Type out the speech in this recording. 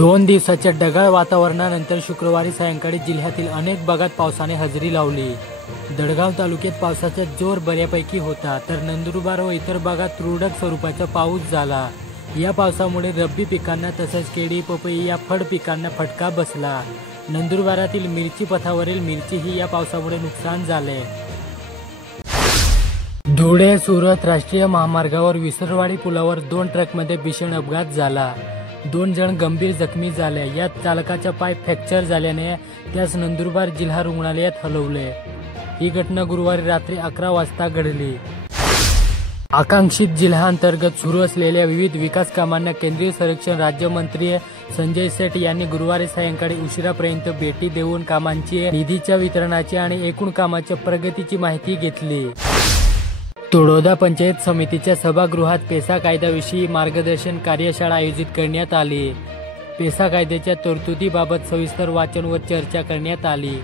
2 दिवसाच्या ढगाळ वातावरणानंतर शुक्रवारी सायंकाळी जिल्ह्यातील अनेक भागात पावसाने हजेरी लावली। दडगाव तालुक्यात पावसाचा जोर बऱ्यापैकी होता, तर नंदुरबार व इतर भागात तुरळक स्वरूपाचा पाऊस झाला। या पावसामुळे रब्बी पिकांना तसेच केळी, पपई या फळ पिकांना फटका बसला। नंदुरबारातील मिरची पथावरील मिरचीही या पावसामुळे नुकसान झाले। धुळे सुरत राष्ट्रीय महामार्गावर विसरवाडी पुलावर 2 ट्रकमध्ये भीषण अपघात झाला। 2 जण गंभीर जखमी झाले। यात चालकाचा पाय फ्रॅक्चर झाल्याने त्यास नंदुरबार जिल्हा रुग्णालयात हलवले। ही घटना गुरुवारी रात्री 11 वाजता घडली। आकांक्षित जिल्ह्यांतर्गत सुरू असलेल्या विविध विकास कामांना केंद्रीय संरक्षण राज्यमंत्री संजय सेठ यांनी गुरुवारी सायंकाळी उशिरापर्यंत भेटी देऊन कामांची, निधीच्या वितरणाची आणि एकूण कामाच्या प्रगतीची माहिती घेतली। तळोदा पंचायत समितीच्या सभागृहात पेसा कायद्याविषयी मार्गदर्शन कार्यशाळा आयोजित करण्यात आली। पेसा कायद्याच्या तरतुदीबाबत सविस्तर वाचन व चर्चा करण्यात आली।